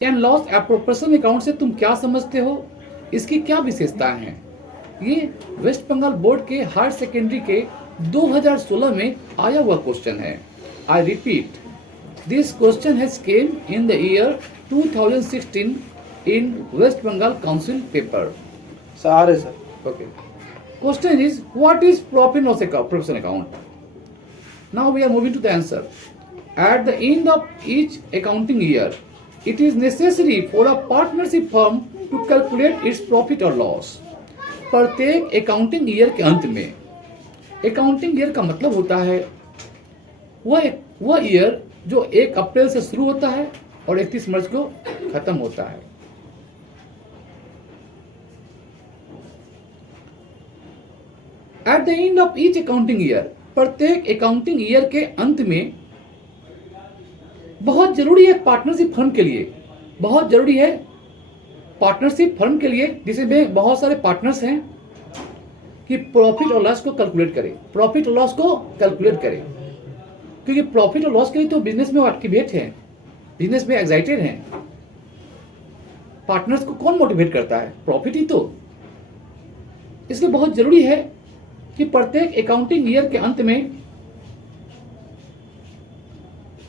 And loss appropriation account से तुम क्या समझते हो, इसकी क्या विशेषताएं हैं? ये वेस्ट बंगाल बोर्ड के हायर सेकेंडरी के 2016 में आया हुआ क्वेश्चन है। I repeat, this question has came in the year 2016 in West Bengal council paper. Sir sir Okay. Question is, what is profit loss provision account? Now we are moving to the answer. At the end of each accounting year, it is necessary for a partnership firm to calculate its profit or loss. प्रत्येक accounting year के अंत में, accounting year का मतलब होता है वह year जो 1 अप्रैल से शुरू होता है और 31 मार्च को खत्म होता है। At the end of each accounting year, प्रत्येक अकाउंटिंग ईयर के अंत में बहुत जरूरी है पार्टनरशिप फर्म के लिए, बहुत जरूरी है पार्टनरशिप फर्म के लिए जिसमें बहुत सारे पार्टनर्स हैं कि प्रॉफिट और लॉस को कैलकुलेट करें, प्रॉफिट और लॉस को कैलकुलेट करें। क्योंकि प्रॉफिट और लॉस के लिए तो बिजनेस में एक्टिवेट हैं, बिजनेस में एक्साइटेड हैं। पार्टनर्स को कौन मोटिवेट करता है? प्रॉफिट ही तो। इसलिए बहुत जरूरी है कि प्रत्येक अकाउंटिंग ईयर के अंत में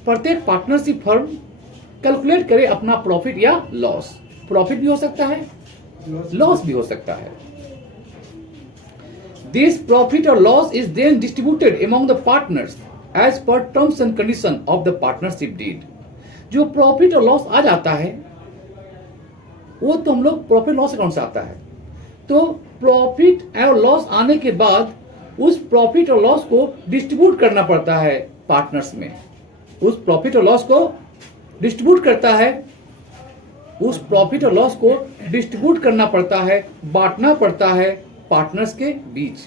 प्रत्येक पार्टनरशिप फर्म कैलकुलेट करे अपना प्रॉफिट या लॉस। प्रॉफिट भी हो सकता है, लॉस भी हो सकता है। दिस प्रॉफिट और loss is then distributed among the partners as per terms and condition of the partnership deed. जो प्रॉफिट और लॉस आ जाता है वो तो हम लोग प्रॉफिट लॉस अकाउंट से आता है। तो प्रॉफिट और लॉस आने के बाद उस प्रॉफिट और लॉस को डिस्ट्रीब्यूट करना पड़ता है पार्टनर्स में। उस प्रॉफिट और लॉस को डिस्ट्रीब्यूट करता है, उस प्रॉफिट और लॉस को डिस्ट्रीब्यूट करना पड़ता है, बांटना पड़ता है पार्टनर्स के बीच।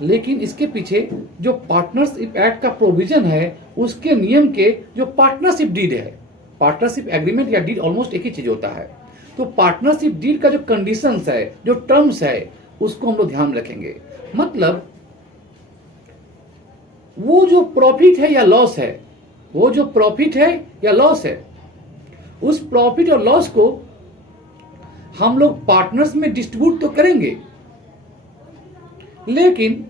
लेकिन इसके पीछे जो पार्टनरशिप एक्ट का प्रोविजन है, उसके नियम के जो पार्टनरशिप डीड है, पार्टनरशिप एग्रीमेंट या डीड ऑलमोस्ट एक ही चीज होता है। तो पार्टनरशिप डीड का जो कंडीशंस है, जो टर्म्स है, उसको हम लोग ध्यान रखेंगे। मतलब वो जो प्रॉफिट है या लॉस है, वो जो प्रॉफिट है या लॉस है, उस प्रॉफिट और लॉस को हम लोग पार्टनर्स में डिस्ट्रीब्यूट तो करेंगे, लेकिन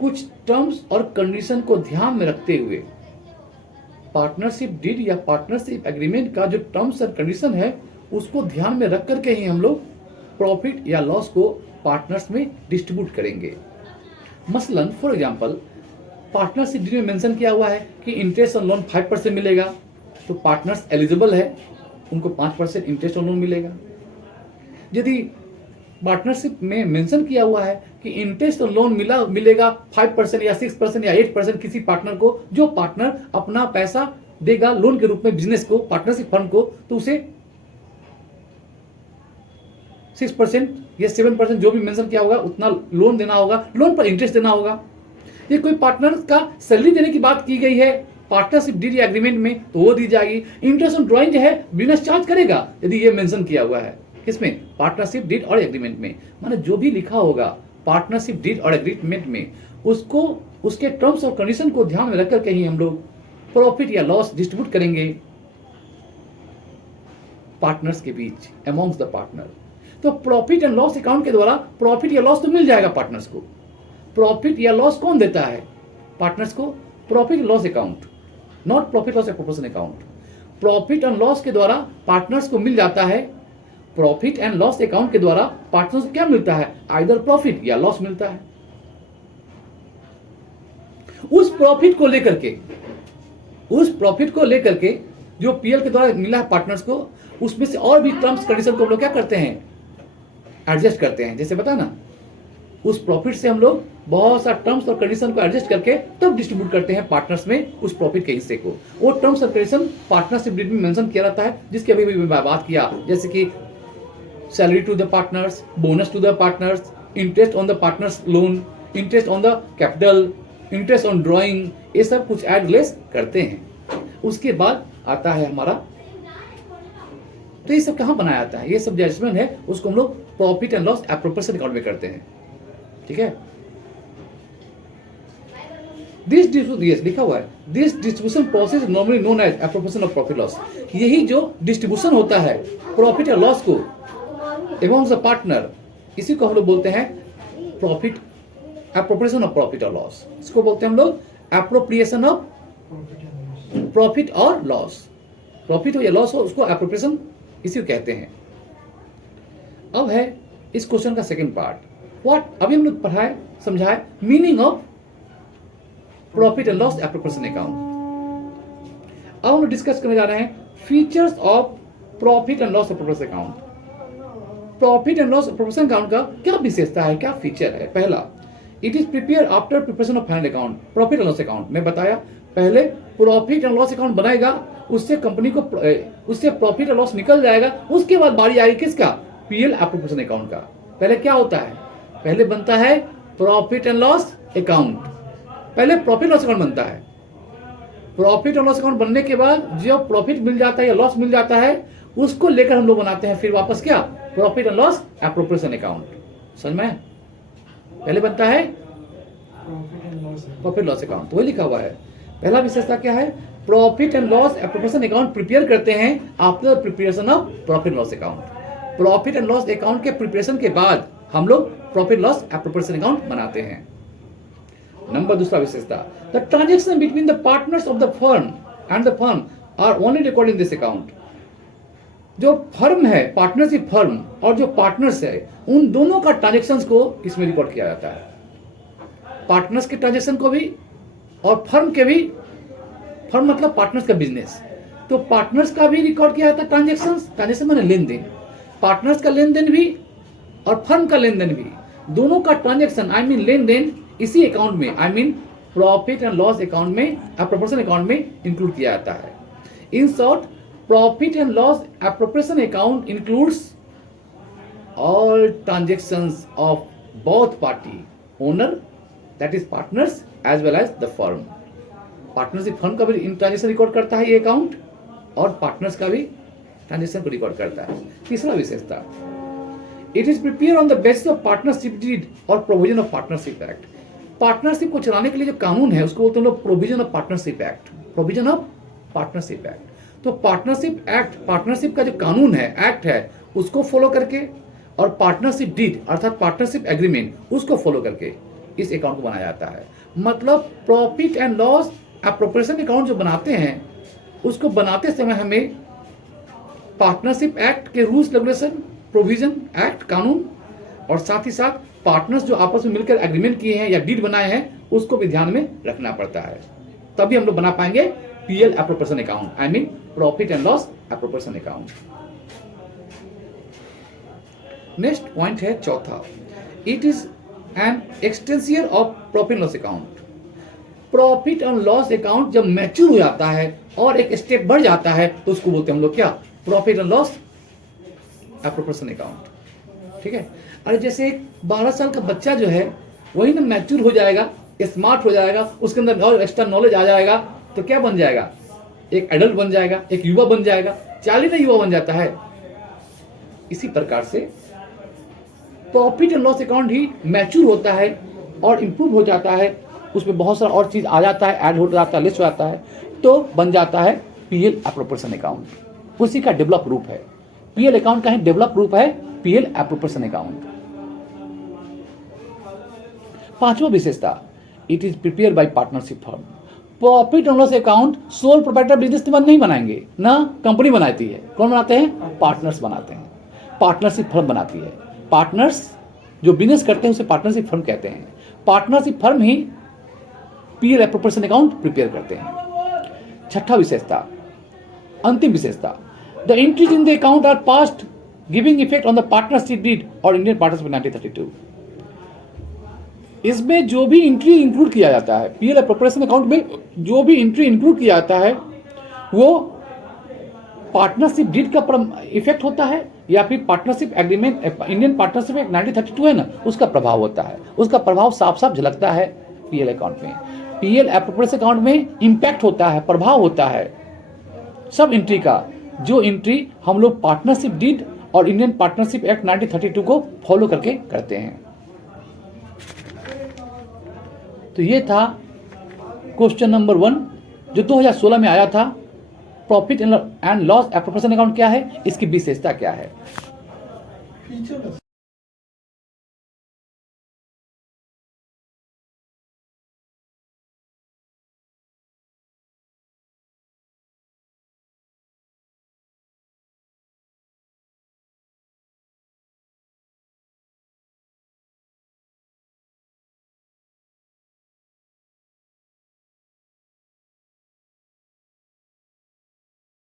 कुछ टर्म्स और कंडीशन को ध्यान में रखते हुए पार्टनरशिप डीड या पार्टनरशिप एग्रीमेंट का जो टर्म्स और कंडीशन है उसको ध्यान में रख करके ही हम लोग प्रॉफिट या लॉस को पार्टनर्स में डिस्ट्रीब्यूट करेंगे। मसलन फॉर एग्जांपल, पार्टनरशिप डीड में मेंशन किया हुआ है कि इंटरेस्ट ऑन लोन 5% मिलेगा, तो पार्टनर्स एलिजिबल है, उनको 5% इंटरेस्ट ऑन लोन मिलेगा। यदि पार्टनरशिप में मेंशन किया हुआ है कि इंटरेस्ट ऑन लोन मिलेगा 5% या 6% या 8% किसी पार्टनर को, जो पार्टनर अपना पैसा देगा लोन के रूप में बिजनेस को, पार्टनरशिप फर्म को, तो उसे 6% या 7% जो भी मेंशन किया होगा उतना लोन देना होगा, लोन पर इंटरेस्ट देना होगा। ये कोई पार्टनर का सैलरी देने की बात की गई है पार्टनरशिप डीड या एग्रीमेंट में, तो वो दी जाएगी। इंटरेस्ट ऑन ड्रॉइंग जो है बिजनेस चार्ज करेगा यदि ये मेंशन किया हुआ है, किसमें? पार्टनरशिप डीड और एग्रीमेंट में। माने जो भी लिखा होगा पार्टनरशिप डीड और एग्रीमेंट में, उसको उसके टर्म्स और कंडीशन को ध्यान में रख करके ही हम लोग प्रॉफिट या लॉस डिस्ट्रीब्यूट करेंगे पार्टनर्स के बीच, अमॉन्ग्स द पार्टनर। तो प्रॉफिट एंड लॉस अकाउंट के द्वारा प्रॉफिट या लॉस तो मिल जाएगा पार्टनर्स को। प्रॉफिट या लॉस कौन देता है पार्टनर्स को? Profit loss account, not profit loss appropriation account. Profit and loss के द्वारा पार्टनर्स को मिल जाता है, प्रॉफिट एंड लॉस अकाउंट के द्वारा पार्टनर्स को क्या मिलता है? आइदर प्रॉफिट या लॉस मिलता है। उस प्रॉफिट को लेकर के जो पीएल के द्वारा मिला है पार्टनर्स को, उसमें से और भी टर्म्स कंडीशन को हम लोग क्या करते हैं? एडजस्ट करते हैं। जैसे बता ना, उस प्रॉफिट से हम लोग बहुत सा टर्म्स और कंडीशन को एडजस्ट करके तब डिस्ट्रीब्यूट करते हैं पार्टनर्स में उस प्रॉफिट के हिस्से को। वो टर्म्स और कंडीशन पार्टनरशिप डीड में मेंशन किया रहता है, जिसकी अभी भी बात किया, जैसे कि salary to the partners, bonus to the partners, interest on the partners loan, interest on the capital, interest on drawing, ये सब कुछ ऐड लेस करते हैं। उसके बाद आता है हमारा, तो ये सब कहाँ बनाया जाता है? ये सब एडजस्टमेंट है, उसको हम लोग profit and loss appropriation account में करते हैं। ठीक है। दिस डिस्ट्रीब्यूशन लिखा हुआ है, this distribution process normally known as appropriation of profit loss. यही जो डिस्ट्रीब्यूशन होता है प्रॉफिट या लॉस को अमॉन्ग्स द पार्टनर, इसी को हम लोग बोलते हैं प्रॉफिट, एप्रोप्रिएशन ऑफ प्रॉफिट और लॉस। इसको बोलते हैं हम लोग एप्रोप्रिएशन ऑफ प्रॉफिट और लॉस। प्रॉफिट हो या लॉस हो, उसको एप्रोप्रिएशन इसी को कहते हैं। अब है इस क्वेश्चन का सेकंड पार्ट, व्हाट अभी हम लोग पढ़ाए समझाए meaning of profit and loss appropriation account. अब हम लोग डिस्कस करने जा रहे हैं features of profit and loss appropriation account. Profit and loss appropriation account का क्या विशेषता है, क्या फीचर है? पहला, it is prepare after preparation of final account. Profit and loss account मैं बताया, पहले प्रॉफिट एंड लॉस अकाउंट बनाएगा, उससे कंपनी को उससे प्रॉफिट और लॉस निकल जाएगा, उसके बाद बारी आएगी किसका? पीएल एप्रोप्रिएशन अकाउंट का। पहले क्या होता है? पहले बनता है प्रॉफिट एंड लॉस अकाउंट, पहले प्रॉफिट लॉस अकाउंट बनता है। प्रॉफिट और लॉस अकाउंट बनने के बाद जो प्रॉफिट मिल जाता है या लॉस मिल जाता है, उसको लेकर हम लोग बनाते हैं फिर वापस क्या? Profit and loss appropriation account. समझ में? पहले बनता है प्रॉफिट लॉस अकाउंट, तो वही लिखा हुआ है। पहला विशेषता क्या है? Profit and loss appropriation account prepare करते हैं after preparation of profit loss account. Profit and loss account के प्रिपरेशन के बाद हम लोग प्रॉफिट लॉस एप्रोप्रिएशन अकाउंट बनाते हैं। नंबर दूसरा विशेषता, the transaction between the partners of the firm and the firm are only record in this account. जो फर्म है, पार्टनरशिप फर्म और जो पार्टनर्स है, उन दोनों का ट्रांजेक्शंस को इसमें रिकॉर्ड किया जाता है। पार्टनर्स के ट्रांजेक्शन को भी और फर्म के भी, फर्म मतलब पार्टनर्स का बिजनेस, तो पार्टनर्स का भी रिकॉर्ड किया जाता है ट्रांजेक्शंस। ट्रांजेक्शन माने लेन देन, पार्टनर्स का लेन देन भी और फर्म का लेन देन भी, दोनों का ट्रांजेक्शन आई मीन लेन देन इसी अकाउंट में, I mean profit and loss account में, एप्रोप्रिएशन अकाउंट में इंक्लूड किया जाता है। In short, profit and loss appropriation account includes all transactions of both party, owner that is partners as well as the firm. Partnership firm का भी transaction record करता है ये अकाउंट, और पार्टनर्स का भी ट्रांजेक्शन को रिकॉर्ड करता है। तीसरा विशेषता, it is prepare on the basis of partnership deed और provision of partnership act. Partnership को चलाने के लिए जो कानून है उसको बोलते हैं लोग provision of partnership act, provision of partnership act. तो पार्टनरशिप एक्ट, पार्टनरशिप का जो कानून है, एक्ट है, उसको फॉलो करके और पार्टनरशिप डीड अर्थात पार्टनरशिप एग्रीमेंट उसको फॉलो करके इस अकाउंट को बनाया जाता है। मतलब profit and loss appropriation account जो बनाते हैं, उसको बनाते समय हमें पार्टनरशिप एक्ट के रूल्स रेगुलेशन, प्रोविजन एक्ट कानून, और साथ ही साथ पार्टनर्स जो आपस में मिलकर एग्रीमेंट किए हैं या डीड बनाए हैं, उसको भी ध्यान में रखना पड़ता है। तभी हम लोग बना पाएंगे PL appropriation account, I mean profit and loss appropriation account. Next point है चौथा, it is an extension of profit loss account. Profit and loss account जब मैच्योर हो जाता है और एक स्टेप बढ़ जाता है, तो उसको बोलते हैं हम लोग क्या? Profit and loss appropriation account. ठीक है? अरे जैसे एक 12 साल का बच्चा जो है, वही ना मैच्योर हो जाएगा, स्मार्ट हो जाएगा, उसके अंदर और एक्स्ट्रा नॉलेज आ जाएगा, तो क्या बन जाएगा? एक एडल्ट बन जाएगा, एक युवा बन जाएगा, 40 युवा बन जाता है। इसी प्रकार से profit and loss account he mature होता है और इंप्रूव हो जाता है, उसमें बहुत सारा और चीज आ जाता है, ऐड हो जाता है, लिस्ट हो जाता है, तो बन जाता है पीएल एप्रोप्रिएशन अकाउंट। उसी का डेवलप रूप है पीएल अकाउंट का, ही डेवलप रूप है पीएल एप्रोप्रिएशन अकाउंट। पांचवा विशेषता, it is prepare by partnership firm. Profit and loss account sole proprietor business नहीं बनाएंगे ना, कंपनी बनाती है। कौन बनाते हैं? पार्टनर्स बनाते हैं, पार्टनरशिप फर्म बनाती है। पार्टनर्स जो बिजनेस करते हैं उसे पार्टनरशिप फर्म कहते हैं। पार्टनरशिप फर्म ही पीएल एप्रोप्रिएशन अकाउंट प्रिपेयर करते हैं। छठा विशेषता, अंतिम विशेषता, the entries in the account are past giving effect on the partnership deed और इंडियन पार्टनरशिप 1932। इसमें जो भी एंट्री इंक्लूड किया जाता है, पीएल एप्रोप्रिएशन अकाउंट में जो भी एंट्री इंक्लूड किया जाता है, वो पार्टनरशिप डीड का इफेक्ट होता है या फिर partnership agreement, Indian partnership act 1932 है ना, उसका प्रभाव होता है। उसका प्रभाव साफ साफ झलकता है पीएल अकाउंट में। पीएल एप्रोप्रिएशन अकाउंट में इंपैक्ट होता है, प्रभाव होता है सब एंट्री का, जो एंट्री हम लोग पार्टनरशिप डीड और इंडियन पार्टनरशिप एक्ट 1932 को फॉलो करके करते हैं। तो ये था क्वेश्चन नंबर 1 जो 2016 में आया था, profit and loss appropriation account क्या है, इसकी विशेषता क्या है? फीचर